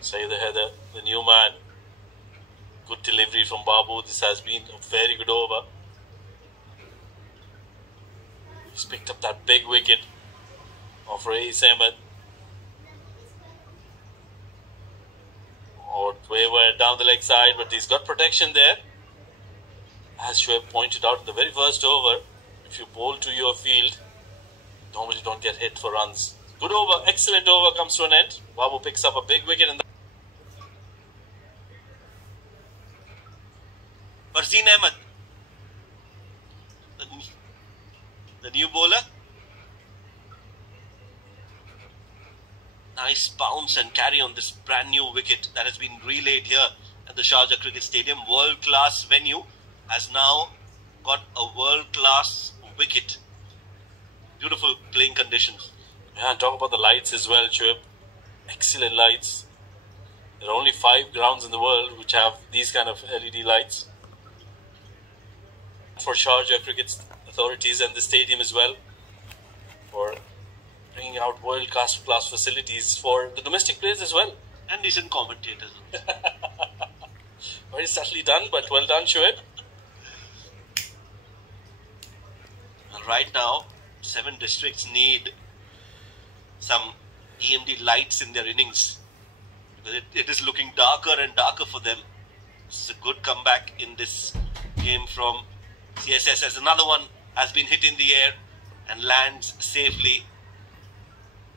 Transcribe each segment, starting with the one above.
Syed Haider, the new man. Good delivery from Babu. This has been a very good over. He's picked up that big wicket of Rais Ahmed. Or wayward down the leg side, but he's got protection there. As Shoaib pointed out in the very first over, if you bowl to your field, normally don't get hit for runs. Good over, excellent over comes to an end. Babu picks up a big wicket in the Farzeen Ahmed, the new bowler. Nice bounce and carry on this brand new wicket that has been relayed here at the Sharjah Cricket Stadium. World class venue has now got a world class wicket. Beautiful playing conditions. Yeah, talk about the lights as well, Shoaib. Excellent lights. There are only 5 grounds in the world which have these kind of LED lights. For Sharjah Cricket authorities and the stadium as well, for bringing out world-class facilities for the domestic players as well. And decent commentators. Very subtly done, but well done, Shoaib. And right now, 7 districts need some EMD lights in their innings, because it is looking darker and darker for them. This is a good comeback in this game from CSS, as another one has been hit in the air and lands safely.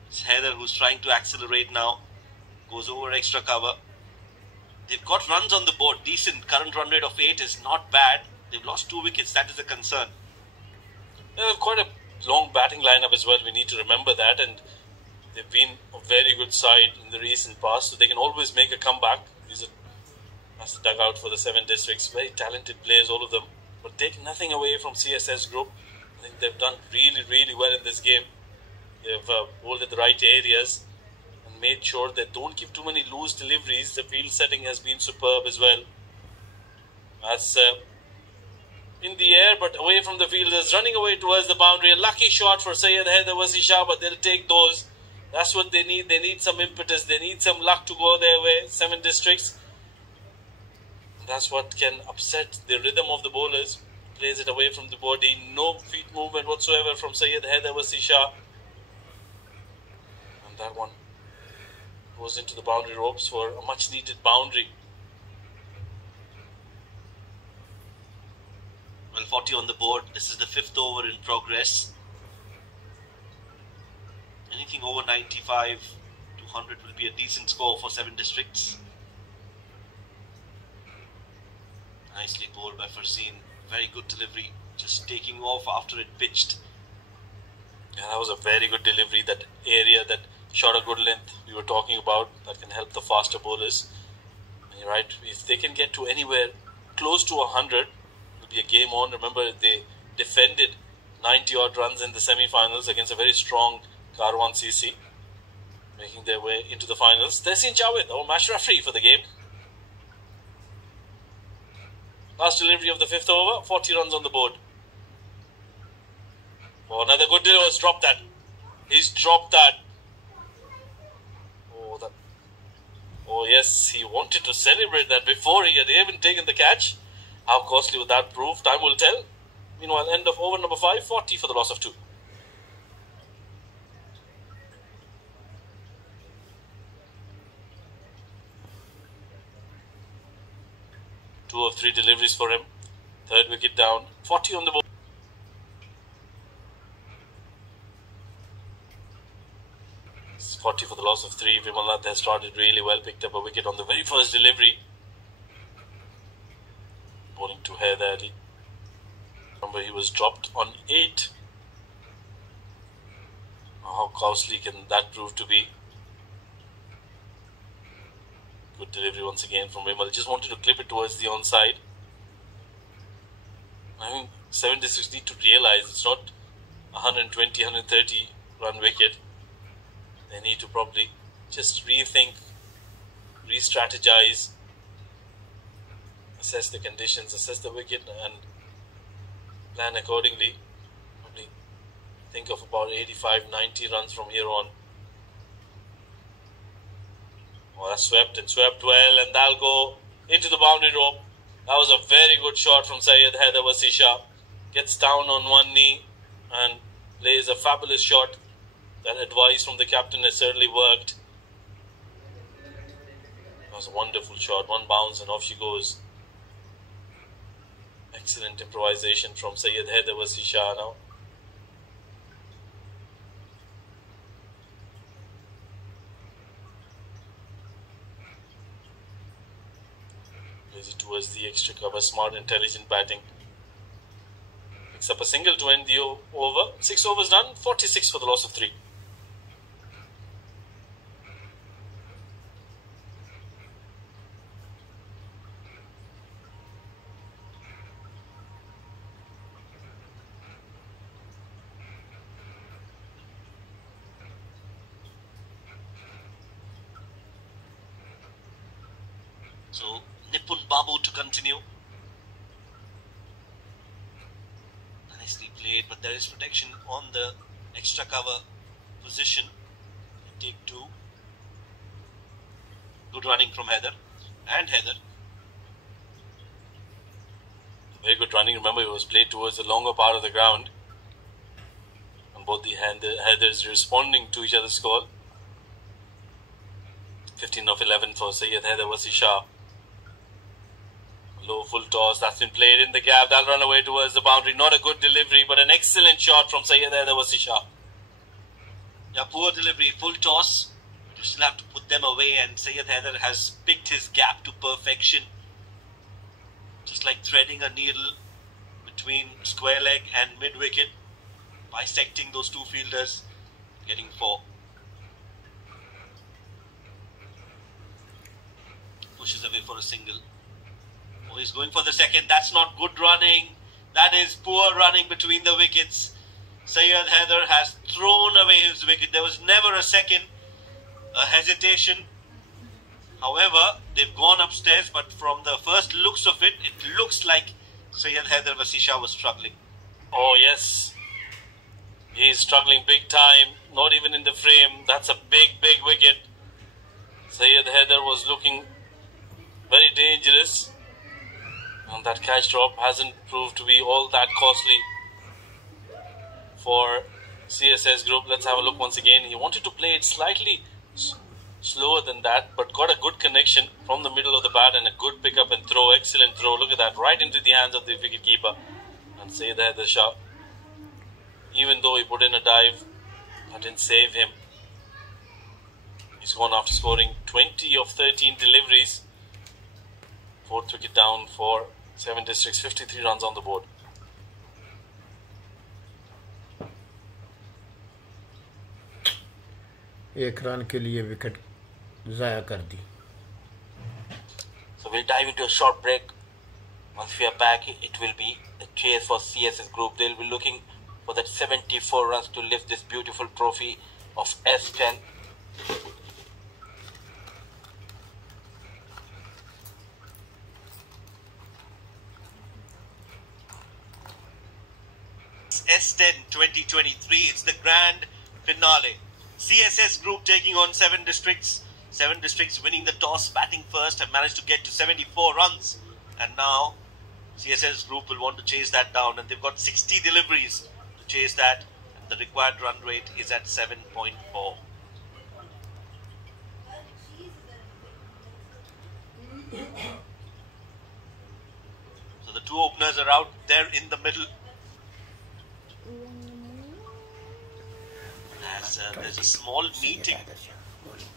It's Haider who's trying to accelerate now. Goes over extra cover. They've got runs on the board. Decent. Current run rate of 8 is not bad. They've lost 2 wickets. That is a concern. They have quite a long batting lineup as well. We need to remember that. And they've been a very good side in the recent past. So they can always make a comeback. That's the dugout for the 7 districts. Very talented players, all of them. But take nothing away from CSS group. I think they've done really well in this game. They've bowled at the right areas and made sure they don't give too many loose deliveries. The field setting has been superb as well. That's in the air but away from the fielders, running away towards the boundary. A lucky shot for Syed Haider versus Shah, but they'll take those. That's what they need. They need some impetus. They need some luck to go their way. 7 districts. That's what can upset the rhythm of the bowlers. Plays it away from the body. No feet movement whatsoever from Syed Haider versus Shah. And that one goes into the boundary ropes for a much needed boundary. Well, 40 on the board. This is the 5th over in progress. Anything over 95 to 100 will be a decent score for 7 districts. Nicely bowled by Farzeen. Very good delivery. Just taking off after it pitched. Yeah, that was a very good delivery. That area that shot a good length we were talking about, that can help the faster bowlers. And you're right, if they can get to anywhere close to 100, it'll be a game on. Remember, they defended 90 odd runs in the semi-finals against a very strong Karwan CC, making their way into the finals. Tehseen Javed, our match referee for the game. Last delivery of the 5th over, 40 runs on the board. Oh, another good delivery. He's dropped that. He's dropped that. Oh, yes, he wanted to celebrate that before he had even taken the catch. How costly would that prove? Time will tell. Meanwhile, end of over number 5, 40 for the loss of 2. 2 of 3 deliveries for him. 3rd wicket down. 40 on the board. It's 40 for the loss of 3. Vimalnath has started really well. Picked up a wicket on the very first delivery. Bowling to Haider. Remember, he was dropped on 8. How costly can that prove to be? Good delivery once again from Vimal. Just wanted to clip it towards the onside. I think 7 districts need to realize it's not 120, 130 run wicket. They need to probably just rethink, re-strategize, assess the conditions, assess the wicket and plan accordingly. Probably think of about 85, 90 runs from here on. Oh, that's swept and swept well, and that'll go into the boundary rope. That was a very good shot from Syed. Haider versus Shah. Gets down on one knee and plays a fabulous shot. That advice from the captain has certainly worked. That was a wonderful shot. One bounce and off she goes. Excellent improvisation from Syed Haider versus Shah now. Plays it towards the extra cover. Smart, intelligent batting. Picks up a single to end the over. 6 overs done. 46 for the loss of 3. So, Nipun Babu to continue. Nicely played, but there is protection on the extra cover position. Take 2. Good running from Haider and Haider. Very good running. Remember, it was played towards the longer part of the ground. And both the Haiders responding to each other's call. 15 of 11 for Syed Haider versus Shah. Low full toss, that's been played in the gap. That'll run away towards the boundary. Not a good delivery, but an excellent shot from Syed Haider versus Shah. Yeah, poor delivery, full toss. You still have to put them away, and Syed Haider has picked his gap to perfection. Just like threading a needle between square leg and mid wicket, bisecting those two fielders, getting 4. Pushes away for a single. Oh, he's going for the second. That's not good running. That is poor running between the wickets. Syed Haider has thrown away his wicket. There was never a second hesitation. However, they've gone upstairs, but from the first looks of it, it looks like Syed Haider versus Shah was struggling. Oh, yes. He's struggling big time. Not even in the frame. That's a big wicket. Syed Haider was looking very dangerous. And that catch drop hasn't proved to be all that costly for CSS group. Let's have a look once again. He wanted to play it slightly slower than that, but got a good connection from the middle of the bat and a good pick up and throw. Excellent throw. Look at that. Right into the hands of the wicketkeeper. And Syed Haider Shah. Even though he put in a dive, that didn't save him. He's gone after scoring 20 of 13 deliveries. 4th wicket down for 7 districts, 53 runs on the board. एक run के लिए wicket ज़ाया कर दी. So we'll dive into a short break. Once we are back, it will be a chase for CSS group. They'll be looking for that 74 runs to lift this beautiful trophy of S10. S10 2023, it's the grand finale. CSS group taking on 7 districts. 7 districts winning the toss, batting first, have managed to get to 74 runs. And now CSS group will want to chase that down, and they've got 60 deliveries to chase that. And the required run rate is at 7.4. So the 2 openers are out there in the middle. As there's a small meeting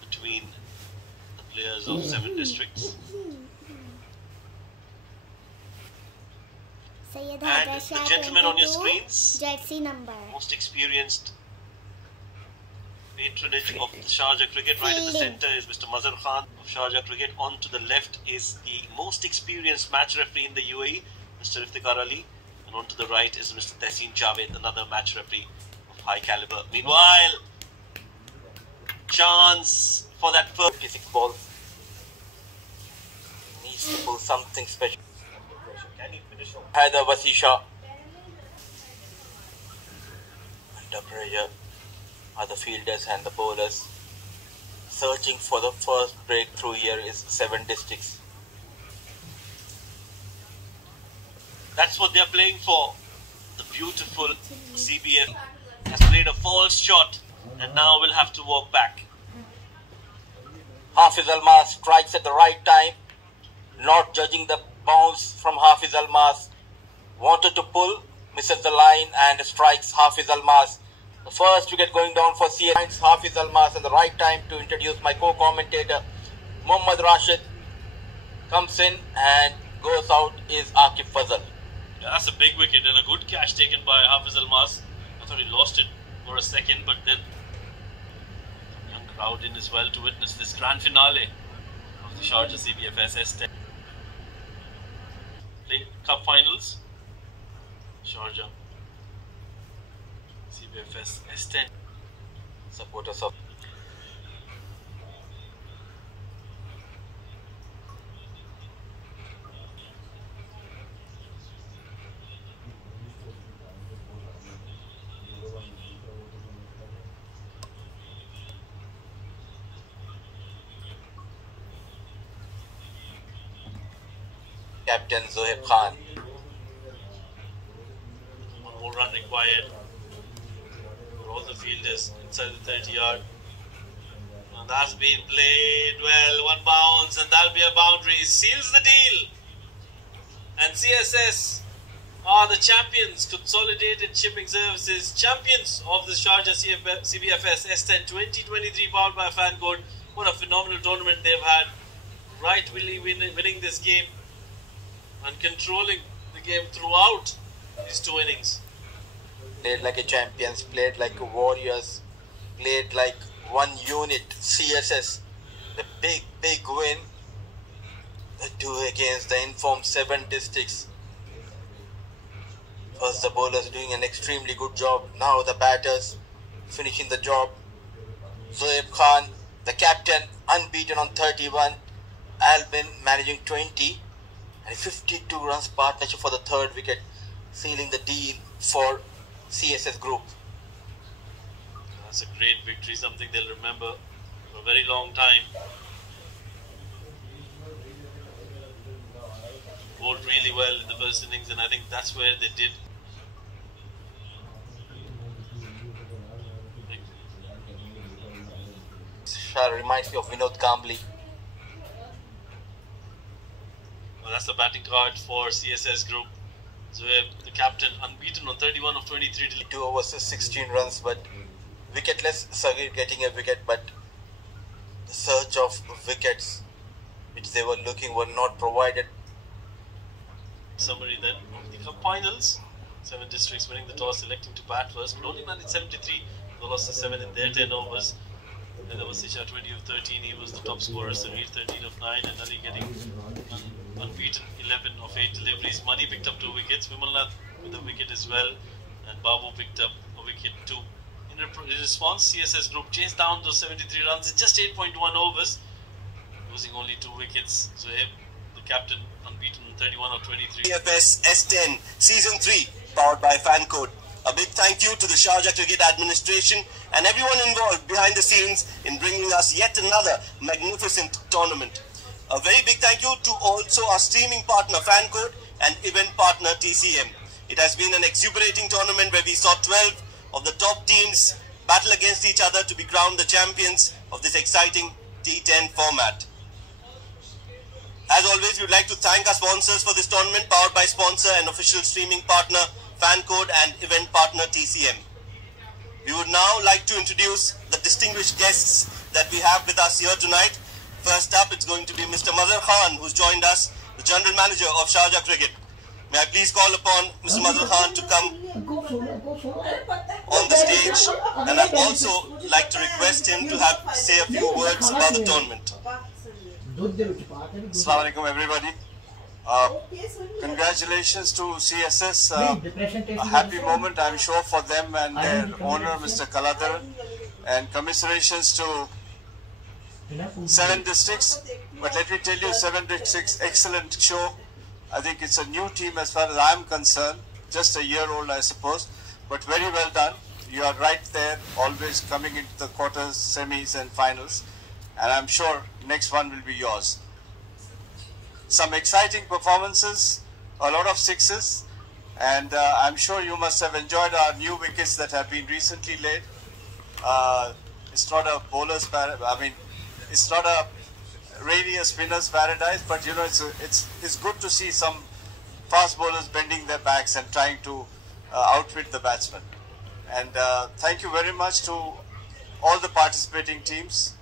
between the players of 7 districts. And the gentleman on your screens, jersey number, most experienced patronage of the Sharjah cricket. Right in the centre is Mr. Mazhar Khan of Sharjah cricket. On to the left is the most experienced match referee in the UAE, Mr. Iftikhar Ali. And on to the right is Mr. Tehseen Javed, another match referee of high caliber. Meanwhile, chance for that first 56 ball. Needs to pull something special. Can he finish off? Haider versus Shah. Under pressure are the fielders and the bowlers. searching for the first breakthrough here is 7 districts. That's what they're playing for. The beautiful CBF has played a false shot and now will have to walk back. Hafiz Almas strikes at the right time, not judging the bounce from Hafiz Almas. Wanted to pull, misses the line and strikes Hafiz Almas. The first wicket going down for CS. Hafiz Almas at the right time to introduce my co-commentator Mohammad Rashid. Comes in and goes out is Akif Fazal. Yeah, that's a big wicket and a good catch taken by Hafiz Almas. I thought he lost it for a second, but then young crowd in as well to witness this grand finale of the Sharjah Cbfs S10 Cup Finals. Sharjah Cbfs S10 Supporters of Captain Zohaib Khan. One more run required for all the fielders inside the 30-yard. And that's been played well. One bounce and that'll be a boundary. Seals the deal. And CSS are the champions. Consolidated Shipping Services, champions of the Sharjah Cbfs S10 2023, powered by Fan Code. What a phenomenal tournament they've had. Rightfully winning this game and controlling the game throughout these 2 innings. Played like a champions, played like a warriors, played like one unit. CSS, the big win. The 2 against the informed 7 districts. First the bowlers doing an extremely good job. Now the batters finishing the job. Zohaib Khan, the captain, unbeaten on 31. Albin managing 20. And 52 runs partnership for the 3rd wicket, sealing the deal for CSS Group. That's a great victory, something they'll remember for a very long time. Bowled really well in the first innings, and I think that's where they did. Shah reminds me of Vinod Kambli. Well, that's the batting card for CSS Group. Zohaib, the captain, unbeaten on 31 of 23. 2 overs, 16 runs, but wicketless. Sagir getting a wicket, but the search of wickets which they were looking were not provided. Summary then of the cup finals. 7 districts winning the toss, electing to bat first, but only managed 73. They lost the 7 in their 10 overs. Then there was Shah 20 of 13, he was the top scorer. Sameer 13 of 9, and Ali getting unbeaten 11 of 8 deliveries. Mani picked up 2 wickets, Vimalnath with a wicket as well, and Babu picked up a wicket too. In response, CSS Group chased down those 73 runs in just 8.1 overs, losing only 2 wickets. Zohaib, the captain, unbeaten 31 of 23. Cbfs S10 Season 3, powered by Fan Code. A big thank you to the Sharjah Cricket Administration and everyone involved behind the scenes in bringing us yet another magnificent tournament. A very big thank you to also our streaming partner Fan Code and event partner TCM. It has been an exuberating tournament where we saw 12 of the top teams battle against each other to be crowned the champions of this exciting T10 format. As always, we would like to thank our sponsors for this tournament, powered by sponsor and official streaming partner Fan Code and event partner TCM. We would now like to introduce the distinguished guests that we have with us here tonight. First up, it's going to be Mr. Mazhar Khan, who's joined us, the General Manager of Sharjah Cricket. May I please call upon Mr. Mazhar Khan to come on the stage, and I'd also like to request him to say a few words about the tournament. Assalamu alaikum everybody. Congratulations to CSS. A happy moment, I'm sure, for them and their owner, Mr. Kaladar, and commiserations to 7 districts. But let me tell you, 7 districts, excellent show. I think it's a new team as far as I'm concerned, just a year old I suppose, but very well done. You are right there, always coming into the quarters, semis and finals. and I'm sure next one will be yours. Some exciting performances, a lot of sixes, and I'm sure you must have enjoyed our new wickets that have been recently laid. It's not a bowler's it's not really a spinner's paradise, but you know, it's good to see some fast bowlers bending their backs and trying to outwit the batsman. And thank you very much to all the participating teams.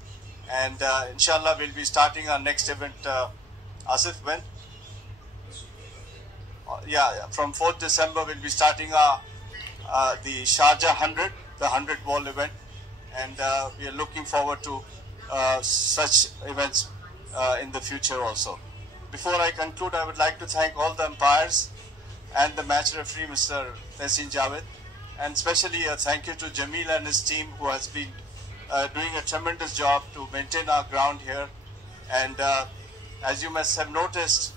And inshallah, we'll be starting our next event. Asif, when? From 4th December, we'll be starting the Sharjah 100, the 100 ball event. And we are looking forward to such events in the future also. Before I conclude, I would like to thank all the umpires and the match referee, Mr. Tehseen Javed, and especially a thank you to Jamil and his team, who has been doing a tremendous job to maintain our ground here. And as you must have noticed,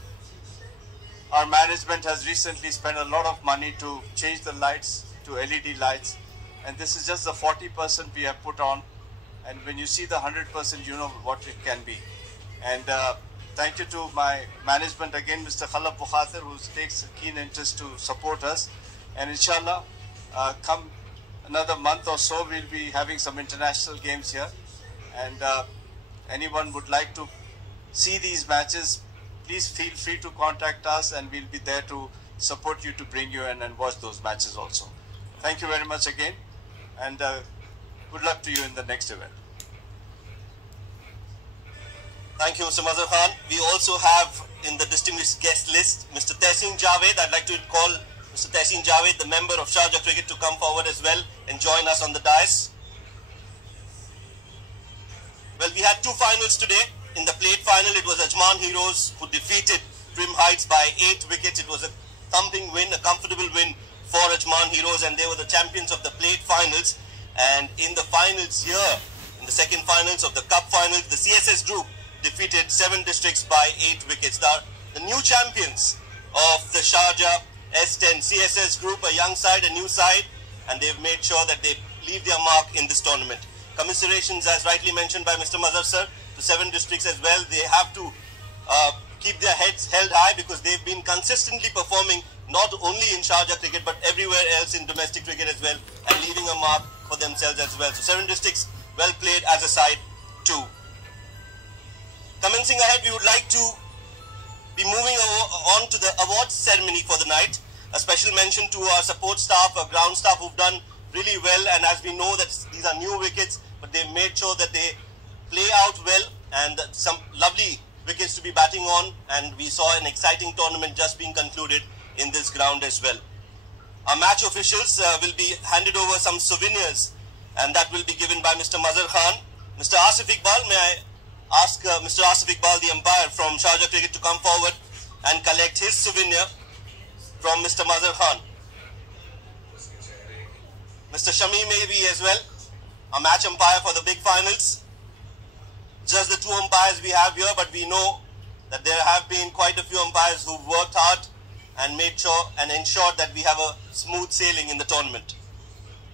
our management has recently spent a lot of money to change the lights to LED lights, and this is just the 40% we have put on, and when you see the 100%, you know what it can be. And thank you to my management again, Mr. Khalaf Bukhatir, who takes a keen interest to support us. And inshallah, come another month or so, we'll be having some international games here. And anyone would like to see these matches, please feel free to contact us, and we'll be there to support you, to bring you in and watch those matches also. Thank you very much again, and good luck to you in the next event. Thank you, Mr. Mazhar Khan. We also have in the distinguished guest list Mr. Tehseen Javed. I'd like to call Mr. Tehseen Javed, the member of Sharjah Cricket, to come forward as well and join us on the dais. Well, we had two finals today. In the plate final, it was Ajman Heroes who defeated Trim Heights by 8 wickets. It was a thumping win, a comfortable win for Ajman Heroes, and they were the champions of the plate finals. And in the finals here, in the second finals of the cup finals, the CSS group defeated 7 districts by 8 wickets. The new champions of the Sharjah S10 CSS group, a young side, a new side, and they've made sure that they leave their mark in this tournament. Commiserations, as rightly mentioned by Mr. Mazhar sir, to 7 districts as well. They have to keep their heads held high, because they've been consistently performing not only in Sharjah cricket but everywhere else in domestic cricket as well, and leaving a mark for themselves as well. So 7 districts well played as a side too. Commencing ahead, we would like to be moving on to the awards ceremony for the night. A special mention to our support staff, our ground staff, who've done really well. And as we know that these are new wickets, but they've made sure that they play out well, and some lovely wickets to be batting on. And we saw an exciting tournament just being concluded in this ground as well. Our match officials will be handed over some souvenirs, and that will be given by Mr. Mazhar Khan. Mr. Asif Iqbal, may I ask Mr. Asif Iqbal, the umpire from Sharjah Cricket, to come forward and collect his souvenir from Mr. Mazhar Khan. Mr. Shami maybe as well, a match umpire for the big finals. Just the 2 umpires we have here, but we know that there have been quite a few umpires who've worked hard and made sure and ensured that we have a smooth sailing in the tournament.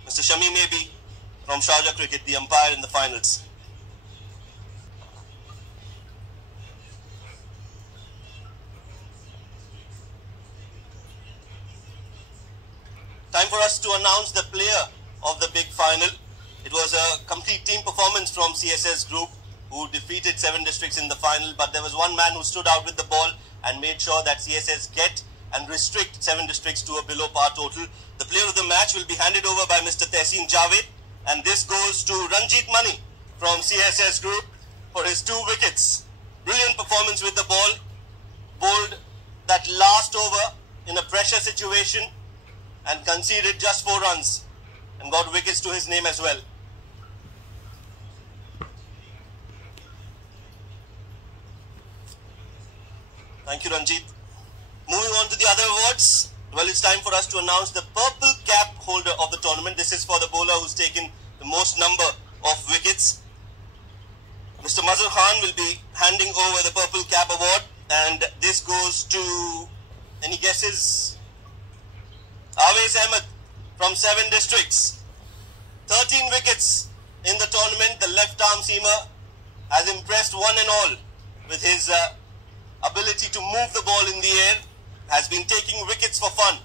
Mr. Shami maybe from Sharjah Cricket, the umpire in the finals. Time for us to announce the player of the big final. It was a complete team performance from CSS group, who defeated 7 districts in the final, but there was one man who stood out with the ball and made sure that CSS get and restrict 7 districts to a below par total. The player of the match will be handed over by Mr. Tehseen Javed, and this goes to Ranjit Mani from CSS group for his 2 wickets. Brilliant performance with the ball, bowled that last over in a pressure situation and conceded just 4 runs and got wickets to his name as well. Thank you, Ranjit. Moving on to the other awards. Well, it's time for us to announce the purple cap holder of the tournament. This is for the bowler who's taken the most number of wickets. Mr. Mazhar Khan will be handing over the purple cap award, and this goes to, any guesses? Awais Ahmed from 7 districts. 13 wickets in the tournament. The left arm seamer has impressed one and all with his ability to move the ball in the air, has been taking wickets for fun.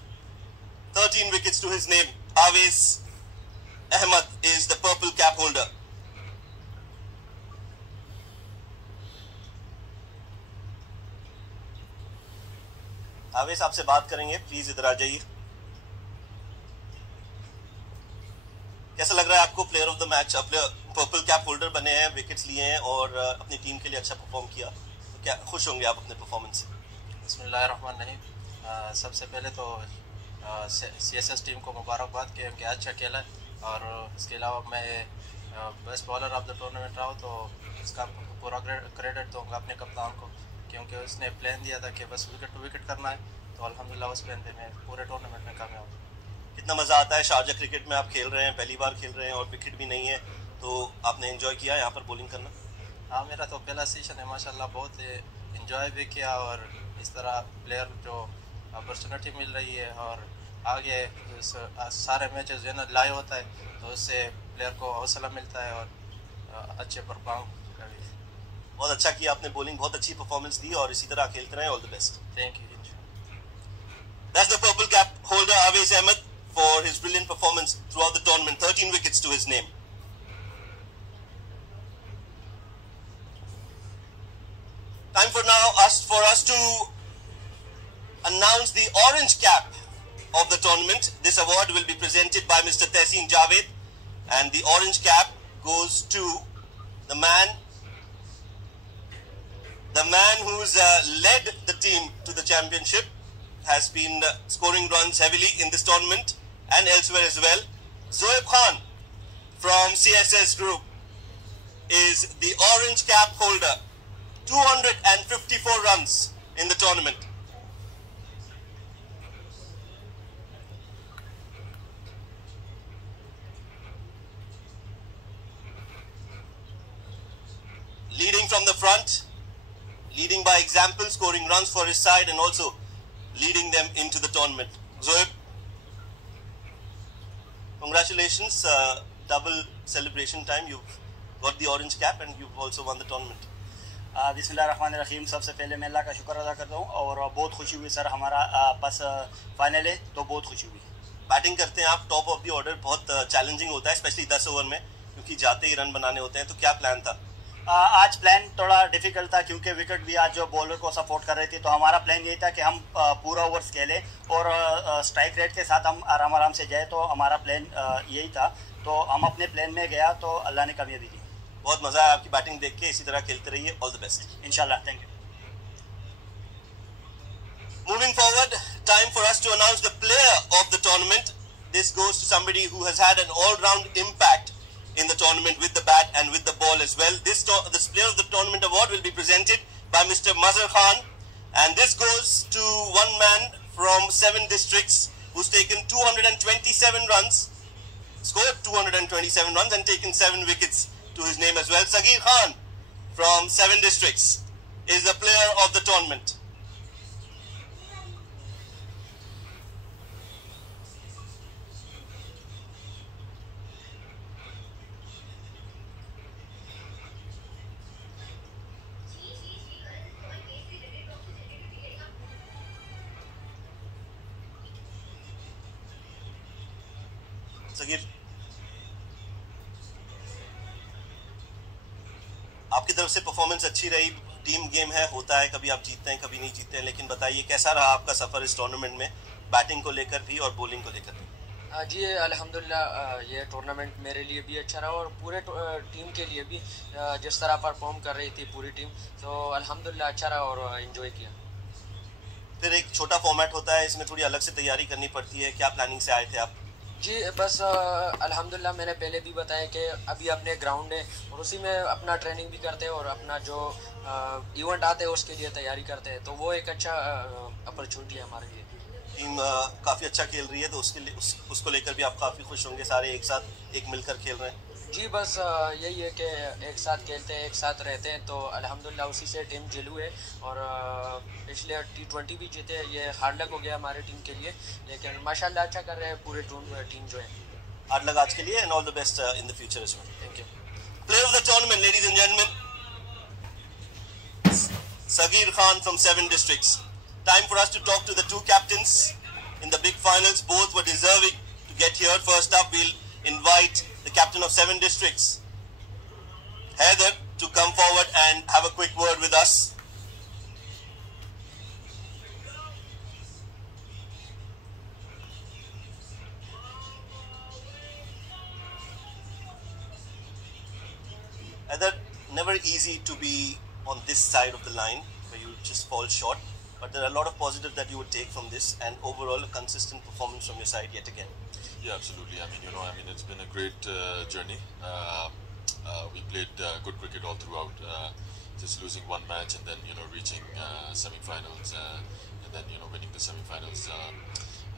13 wickets to his name. Aves Ahmed is the purple cap holder. आवेश आपसे बात करेंगे, please इधर आ जाइए। कैसा लग रहा है आपको? प्लेयर ऑफ द मैच, अपने पर्पल कैप होल्डर बने हैं, विकेट्स लिए हैं और अपनी टीम के लिए अच्छा परफॉर्म किया, तो क्या खुश होंगे आप अपने परफॉर्मेंस से? बिस्मिल्लाहिर्रहमानिर्रहीम। सबसे पहले तो CSS टीम को मुबारकबाद कि उनके अच्छा खेला, और इसके अलावा मैं best bowler of the tournament रहा हूँ, तो इसका पूरा क्रेडिट दूँगा अपने कप्तान को, क्योंकि उसने प्लान दिया था कि बस विकेट टू विकेट करना है, तो अल्हम्दुलिल्लाह उस प्लान पे मैं पूरे टूर्नामेंट में कामयाब हूँ। कितना मज़ा आता है शारजा क्रिकेट में, आप खेल रहे हैं, पहली बार खेल रहे हैं और विकेट भी नहीं है, तो आपने एंजॉय किया यहाँ पर बॉलिंग करना? हाँ, मेरा तो पहला सीजन है माशाल्लाह, बहुत एंजॉय भी किया, और इस तरह प्लेयर जो अपॉर्चुनिटी मिल रही है और आगे सारे मैचेस जो है ना लाइव होता है, तो उससे प्लेयर को हौसला मिलता है और अच्छे परफॉर्म कर। बहुत अच्छा किया आपने, बॉलिंग बहुत अच्छी परफॉर्मेंस दी और इसी तरह खेलते रहे। All the best. Thank you. That's the purple cap holder Aves Ahmed for his brilliant performance throughout the tournament. 13 wickets to his name. Time for us to announce the orange cap of the tournament. This award will be presented by Mr. Tehseen Javed, and the orange cap goes to the man who's led the team to the championship, has been scoring runs heavily in this tournament and elsewhere as well. Zoeb Khan from CSS Group is the orange cap holder. 254 runs in the tournament. Leading from the front, leading by example, scoring runs for his side and also leading them into the tournament. Zoeb, congratulations, double celebration time. You've got the orange cap and you've also won the tournament. बिस्मिल्लाहिर्रहमानिर्रहीम। सबसे पहले मैं अल्लाह का शुक्र अदा करता हूँ और बहुत खुशी हुई सर, हमारा बस फाइनल है तो बहुत खुशी हुई। बैटिंग करते हैं आप, टॉप ऑफ द ऑर्डर, बहुत चैलेंजिंग होता है स्पेशली 10 ओवर में, क्योंकि जाते ही रन बनाने होते हैं, तो क्या प्लान था? आज प्लान थोड़ा डिफिकल्ट था क्योंकि विकेट भी आज जो बॉलर को सपोर्ट कर रही थी, तो हमारा प्लान यही था कि हम पूरा ओवर्स खेलें और स्ट्राइक रेट के साथ हम आराम से जाए, तो हमारा प्लान यही था। तो हम अपने प्लान में गया तो अल्लाह ने कामयाबी दी। बहुत मजा आया आपकी बैटिंग देख के, इसी तरह खेलते रहिए। ऑल द बेस्ट इंशाल्लाह। Thank you. Moving forward, time for us to announce the player of the tournament. This goes to somebody who has had an all-round impact in the tournament with the bat and with the ball as well. This player of the tournament award will be presented by Mr. Mazhar Khan, and this goes to one man from 7 districts who's taken 227 runs, scored 227 runs and taken 7 wickets to his name as well. Sagir Khan from 7 districts is the player of the tournament. Sagheer, आपकी तरफ से performance अच्छी रही, team game है, होता है, कभी आप जीतते हैं कभी नहीं जीतते हैं, लेकिन बताइए कैसा रहा आपका सफर इस टूर्नामेंट में, बैटिंग को लेकर भी और बॉलिंग को लेकर भी? जी अल्हम्दुलिल्लाह, ये टूर्नामेंट मेरे लिए भी अच्छा रहा और पूरे टीम के लिए भी, जिस तरह परफॉर्म कर रही थी पूरी टीम, तो अल्हम्दुलिल्लाह अच्छा रहा और एंजॉय किया। फिर एक छोटा फॉर्मेट होता है, इसमें थोड़ी अलग से तैयारी करनी पड़ती है, क्या प्लानिंग से आए थे आप? जी बस अल्हम्दुलिल्लाह, मैंने पहले भी बताया कि अभी अपने ग्राउंड है और उसी में अपना ट्रेनिंग भी करते हैं और अपना जो इवेंट आते हैं उसके लिए तैयारी करते हैं, तो वो एक अच्छा अपॉर्चुनिटी है हमारे लिए। टीम काफ़ी अच्छा खेल रही है, तो उसके लिए उसको लेकर भी आप काफ़ी खुश होंगे, सारे एक साथ एक मिलकर खेल रहे हैं। जी बस यही है कि एक साथ खेलते हैं, एक साथ रहते हैं, तो अल्हम्दुलिल्लाह उसी से टीम जिलू है और पिछले T20 भी जीते, ये हार्ड लक हो गया हमारे टीम के लिए, लेकिन माशाल्लाह अच्छा कर रहे हैं पूरे टीम जो है। हार्ड लक आज के लिए and all the best in the future as well. Thank you. Player of the tournament, ladies and gentlemen, Sagir Khan from 7 districts. Time for us to talk to the 2 captains in the big finals. Both were deserving to get here. First up, we'll invite the captain of 7 districts, Haider, to come forward and have a quick word with us. Haider, never easy to be on this side of the line where you just fall short, but there are a lot of positives that you would take from this, and overall a consistent performance from your side yet again. Yeah, absolutely. It's been a great journey. We played good cricket all throughout. Just losing one match and then reaching semi-finals, and then winning the semi-finals,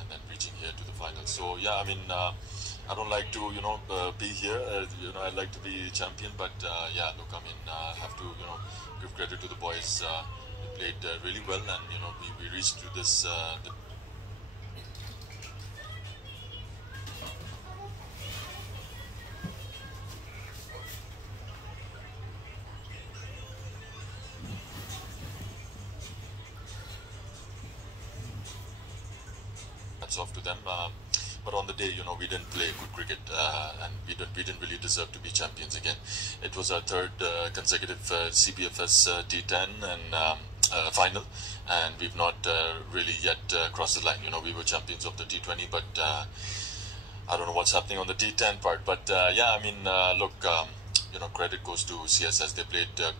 and then reaching here to the finals. So yeah, I don't like to be here. I'd like to be champion, but yeah, look, have to give credit to the boys. They played really well, and we reached to this. Off to them, but on the day, we didn't play good cricket, and we didn't really deserve to be champions again. It was our 3rd consecutive Cbfs T10 and final, and we've not really yet crossed the line. We were champions of the T20, but I don't know what's happening on the T10 part. But yeah, look, credit goes to CSS. They played